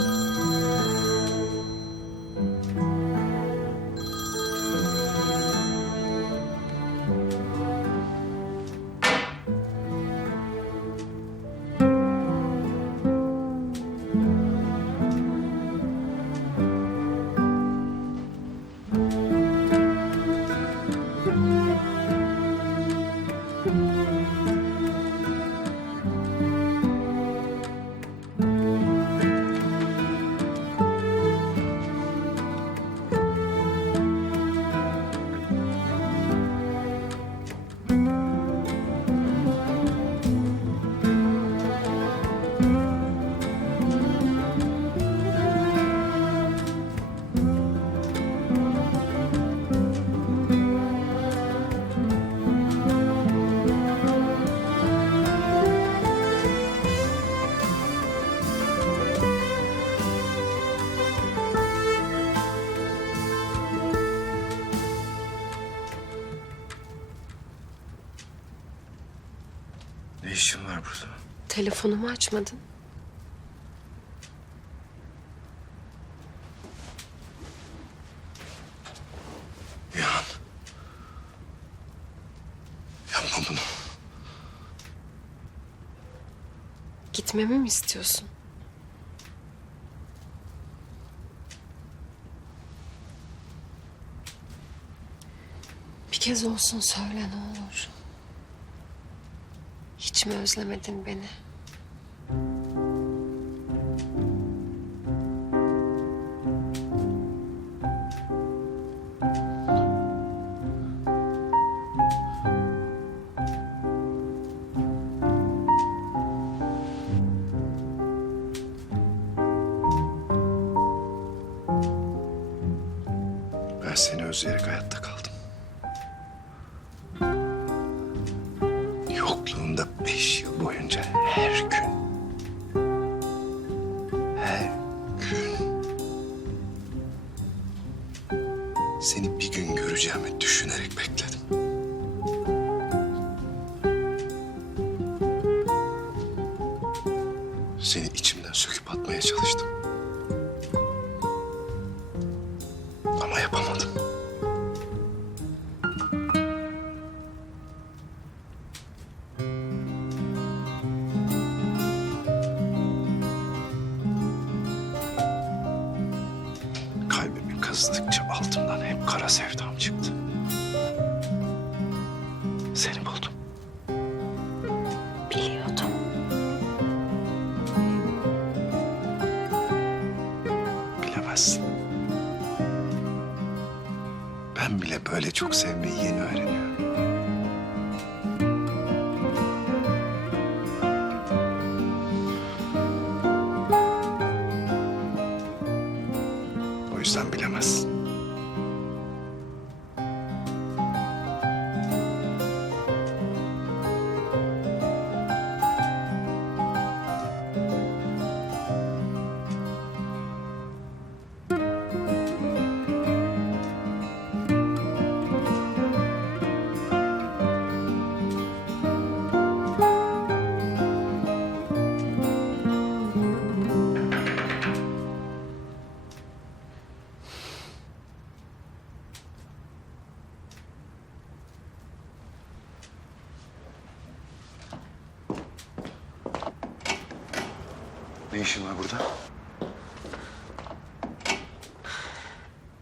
Ne işin var burada? Telefonumu açmadın. Nihan. Yapma bunu. Gitmemi mi istiyorsun? Bir kez olsun söyle ne olur. Hiç mi özlemedin beni? Ben seni özleyerek hayatta kaldım. Seni bir gün göreceğimi düşünerek bekledim. Seni içimden söküp atmaya çalıştım. Ama yapamadım. Kalbimi kazıdıkça altımdan hep kara sevdam çıktı. Seni buldum. Biliyordum. Bilemezsin. Ben bile böyle çok sevmeyi yeni öğreniyorum. O yüzden bilemezsin. Ne işin var burada?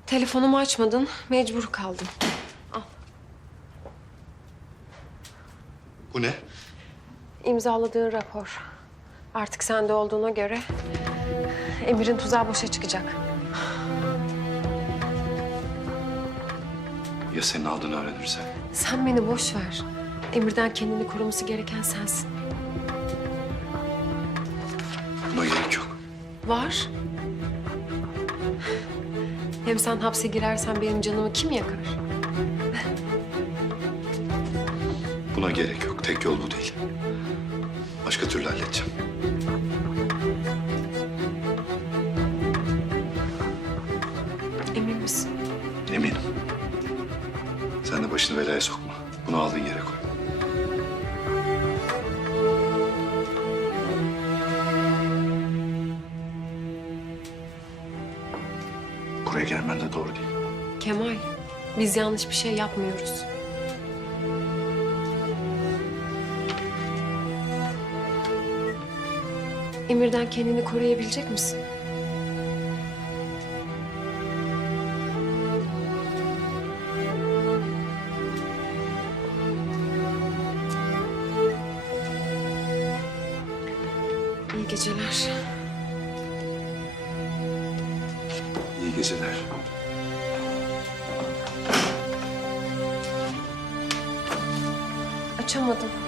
Telefonumu açmadın. Mecbur kaldım. Bu ne? İmzaladığın rapor. Artık sende olduğuna göre Emir'in tuzağı boşa çıkacak. Ya senin aldığını öğrenirse? Sen beni boş ver. Emir'den kendini koruması gereken sensin. Var. Hem sen hapse girersen benim canımı kim yakar? Buna gerek yok. Tek yol bu değil. Başka türlü halledeceğim. Emin misin? Eminim. Sen de başını belaya sokma. Bunu aldığın yere koy. Buraya gelmen de doğru değil. Kemal, biz yanlış bir şey yapmıyoruz. Emir'den kendini koruyabilecek misin? İyi geceler. Geceler. Açamadım.